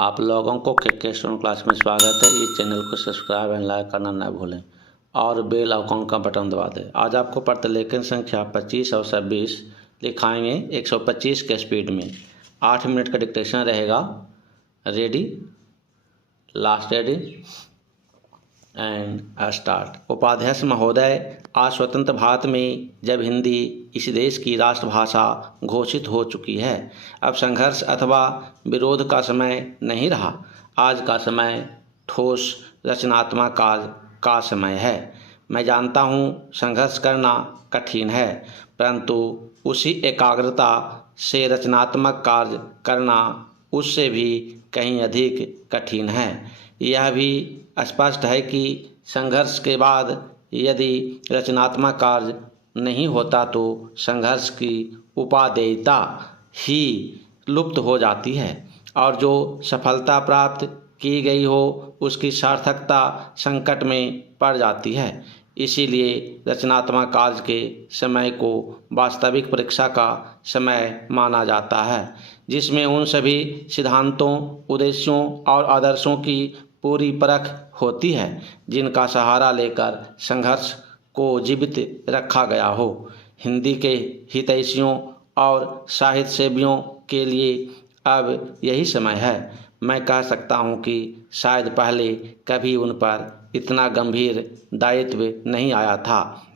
आप लोगों को के स्टूडेंट क्लास में स्वागत है। इस चैनल को सब्सक्राइब एंड लाइक करना न भूलें और बेल आइकॉन का बटन दबा दें। आज आपको प्रतिलेखन संख्या 25 और 26 लिखाएंगे 125 के स्पीड में। 8 मिनट का डिक्टेशन रहेगा। Ready, last ready and start. उपाध्यक्ष महोदय, आज स्वतंत्र भारत में जब हिंदी इस देश की राष्ट्रभाषा घोषित हो चुकी है, अब संघर्ष अथवा विरोध का समय नहीं रहा। आज का समय ठोस रचनात्मक कार्य का समय है। मैं जानता हूँ संघर्ष करना कठिन है, परंतु उसी एकाग्रता से रचनात्मक कार्य करना उससे भी कहीं अधिक कठिन है। यह भी स्पष्ट है कि संघर्ष के बाद यदि रचनात्मक कार्य नहीं होता तो संघर्ष की उपादेयता ही लुप्त हो जाती है और जो सफलता प्राप्त की गई हो उसकी सार्थकता संकट में पड़ जाती है। इसीलिए रचनात्मक कार्य के समय को वास्तविक परीक्षा का समय माना जाता है, जिसमें उन सभी सिद्धांतों, उद्देश्यों और आदर्शों की पूरी परख होती है जिनका सहारा लेकर संघर्ष को जीवित रखा गया हो। हिंदी के हितैषियों और साहित्य सेवियों के लिए अब यही समय है। मैं कह सकता हूँ कि शायद पहले कभी उन पर इतना गंभीर दायित्व नहीं आया था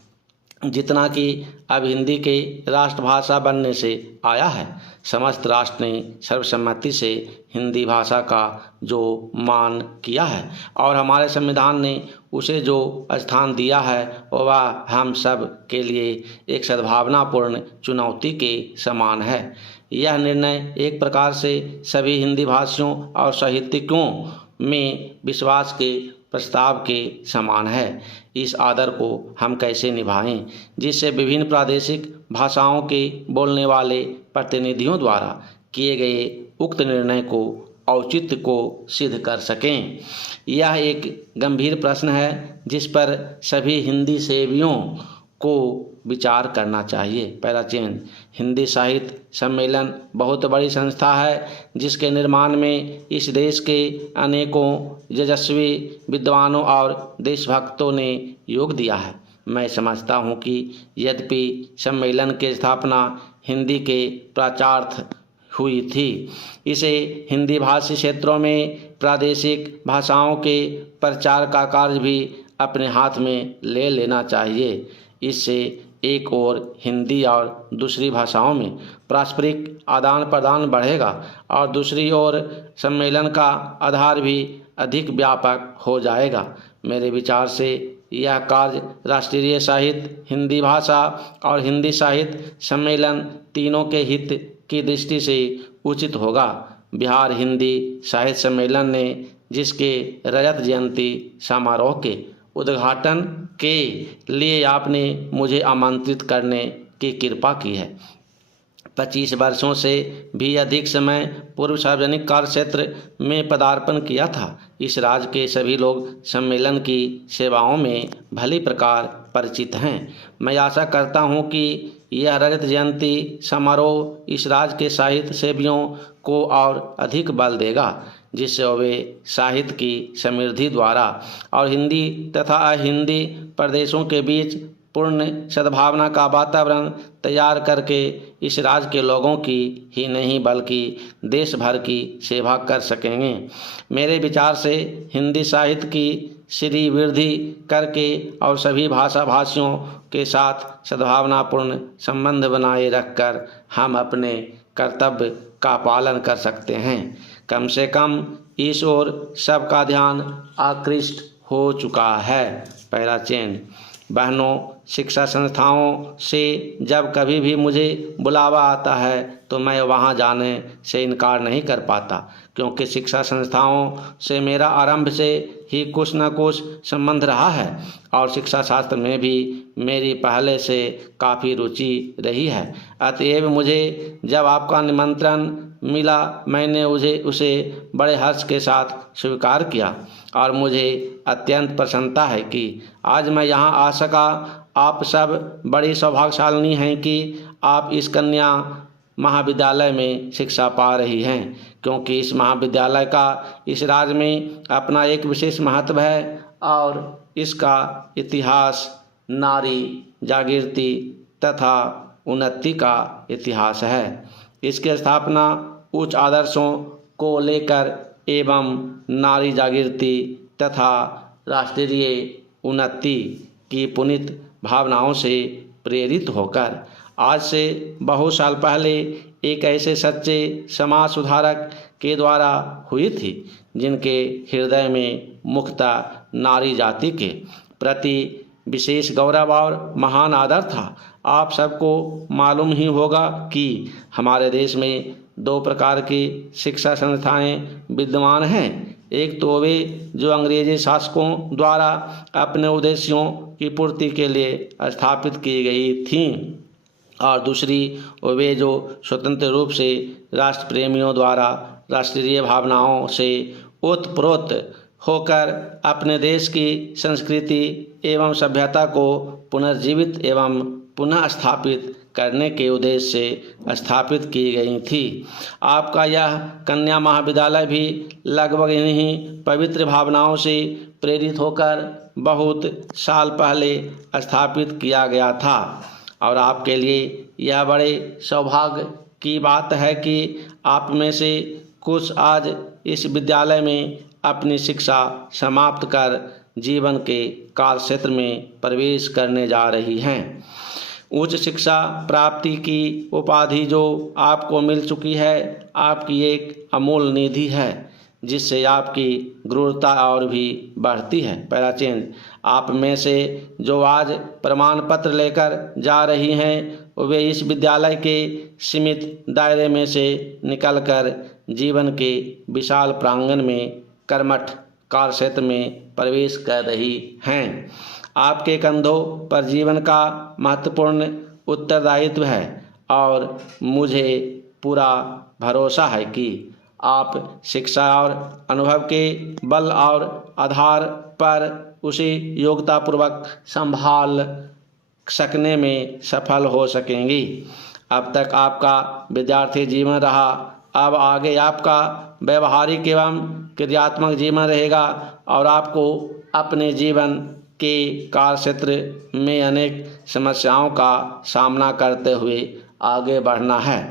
जितना कि अब हिंदी के राष्ट्रभाषा बनने से आया है। समस्त राष्ट्र ने सर्वसम्मति से हिंदी भाषा का जो मान किया है और हमारे संविधान ने उसे जो स्थान दिया है वह हम सब के लिए एक सद्भावनापूर्ण चुनौती के समान है। यह निर्णय एक प्रकार से सभी हिंदी भाषियों और साहित्यिकों में विश्वास के प्रस्ताव के समान है। इस आदर को हम कैसे निभाएं जिससे विभिन्न प्रादेशिक भाषाओं के बोलने वाले प्रतिनिधियों द्वारा किए गए उक्त निर्णय को औचित्य को सिद्ध कर सकें। यह एक गंभीर प्रश्न है जिस पर सभी हिंदी सेवियों को विचार करना चाहिए। पैराचेन हिंदी साहित्य सम्मेलन बहुत बड़ी संस्था है जिसके निर्माण में इस देश के अनेकों यशस्वी विद्वानों और देशभक्तों ने योग दिया है। मैं समझता हूँ कि यद्यपि सम्मेलन की स्थापना हिंदी के प्रचारार्थ हुई थी, इसे हिंदी भाषी क्षेत्रों में प्रादेशिक भाषाओं के प्रचार का कार्य भी अपने हाथ में ले लेना चाहिए। इससे एक ओर हिंदी और दूसरी भाषाओं में पारस्परिक आदान प्रदान बढ़ेगा और दूसरी ओर सम्मेलन का आधार भी अधिक व्यापक हो जाएगा। मेरे विचार से यह कार्य राष्ट्रीय साहित्य, हिंदी भाषा और हिंदी साहित्य सम्मेलन तीनों के हित की दृष्टि से उचित होगा। बिहार हिंदी साहित्य सम्मेलन ने जिसके रजत जयंती समारोह के उद्घाटन के लिए आपने मुझे आमंत्रित करने की कृपा की है। 25 वर्षों से भी अधिक समय पूर्व सार्वजनिक कार्य क्षेत्र में पदार्पण किया था। इस राज्य के सभी लोग सम्मेलन की सेवाओं में भली प्रकार परिचित हैं। मैं आशा करता हूं कि यह रजत जयंती समारोह इस राज्य के साहित्य सेवियों को और अधिक बल देगा, जिससे वे साहित्य की समृद्धि द्वारा और हिंदी तथा अहिंदी प्रदेशों के बीच पूर्ण सद्भावना का वातावरण तैयार करके इस राज्य के लोगों की ही नहीं बल्कि देश भर की सेवा कर सकेंगे। मेरे विचार से हिंदी साहित्य की श्री वृद्धि करके और सभी भाषा भाषियों के साथ सद्भावनापूर्ण संबंध बनाए रखकर हम अपने कर्तव्य का पालन कर सकते हैं। कम से कम इस ओर सबका ध्यान आकृष्ट हो चुका है। पैराचेन बहनों, शिक्षा संस्थाओं से जब कभी भी मुझे बुलावा आता है तो मैं वहां जाने से इनकार नहीं कर पाता, क्योंकि शिक्षा संस्थाओं से मेरा आरंभ से ही कुछ न कुछ संबंध रहा है और शिक्षा शास्त्र में भी मेरी पहले से काफ़ी रुचि रही है। अतएव मुझे जब आपका निमंत्रण मिला मैंने उसे बड़े हर्ष के साथ स्वीकार किया और मुझे अत्यंत प्रसन्नता है कि आज मैं यहाँ आ सका। आप सब बड़ी सौभाग्यशालिनी हैं कि आप इस कन्या महाविद्यालय में शिक्षा पा रही हैं, क्योंकि इस महाविद्यालय का इस राज्य में अपना एक विशेष महत्व है और इसका इतिहास नारी जागृति तथा उन्नति का इतिहास है। इसकी स्थापना उच्च आदर्शों को लेकर एवं नारी जागृति तथा राष्ट्रीय उन्नति की पुनीत भावनाओं से प्रेरित होकर आज से बहुत साल पहले एक ऐसे सच्चे समाज सुधारक के द्वारा हुई थी, जिनके हृदय में मुख्यतः नारी जाति के प्रति विशेष गौरव और महान आदर था। आप सबको मालूम ही होगा कि हमारे देश में दो प्रकार की शिक्षा संस्थाएं विद्यमान हैं। एक तो वे जो अंग्रेजी शासकों द्वारा अपने उद्देश्यों की पूर्ति के लिए स्थापित की गई थीं, और दूसरी वे जो स्वतंत्र रूप से राष्ट्र प्रेमियों द्वारा राष्ट्रीय भावनाओं से ओतप्रोत होकर अपने देश की संस्कृति एवं सभ्यता को पुनर्जीवित एवं पुनः स्थापित करने के उद्देश्य से स्थापित की गई थी। आपका यह कन्या महाविद्यालय भी लगभग इन्हीं पवित्र भावनाओं से प्रेरित होकर बहुत साल पहले स्थापित किया गया था, और आपके लिए यह बड़े सौभाग्य की बात है कि आप में से कुछ आज इस विद्यालय में अपनी शिक्षा समाप्त कर जीवन के कार्य क्षेत्र में प्रवेश करने जा रही हैं। उच्च शिक्षा प्राप्ति की उपाधि जो आपको मिल चुकी है, आपकी एक अमूल्य निधि है, जिससे आपकी गुरुता और भी बढ़ती है। पहला चेंज, आप में से जो आज प्रमाण पत्र लेकर जा रही हैं, वे इस विद्यालय के सीमित दायरे में से निकलकर जीवन के विशाल प्रांगण में कर्मठ कार्य क्षेत्र में प्रवेश कर रही हैं। आपके कंधों पर जीवन का महत्वपूर्ण उत्तरदायित्व है, और मुझे पूरा भरोसा है कि आप शिक्षा और अनुभव के बल और आधार पर उसे योग्यतापूर्वक संभाल सकने में सफल हो सकेंगी। अब तक आपका विद्यार्थी जीवन रहा, अब आगे आपका व्यवहारिक एवं क्रियात्मक जीवन रहेगा, और आपको अपने जीवन के कार्य क्षेत्र में अनेक समस्याओं का सामना करते हुए आगे बढ़ना है।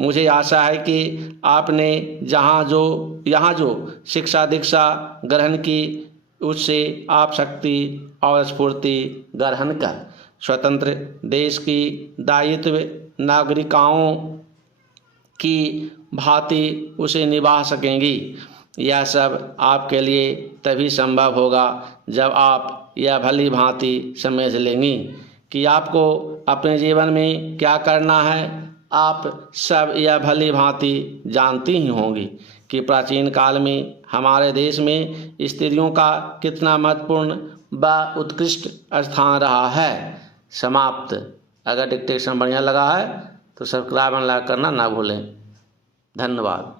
मुझे आशा है कि आपने यहाँ जो शिक्षा दीक्षा ग्रहण की, उससे आप शक्ति और स्फूर्ति ग्रहण कर स्वतंत्र देश की दायित्व नागरिकाओं की भांति उसे निभा सकेंगी। यह सब आपके लिए तभी संभव होगा जब आप यह भली भांति समझ लेंगी कि आपको अपने जीवन में क्या करना है। आप सब यह भली भांति जानती ही होंगी कि प्राचीन काल में हमारे देश में स्त्रियों का कितना महत्वपूर्ण व उत्कृष्ट स्थान रहा है। समाप्त। अगर डिक्टेशन बढ़िया लगा है तो सब्सक्राइब एंड लाइक करना ना भूलें। धन्यवाद।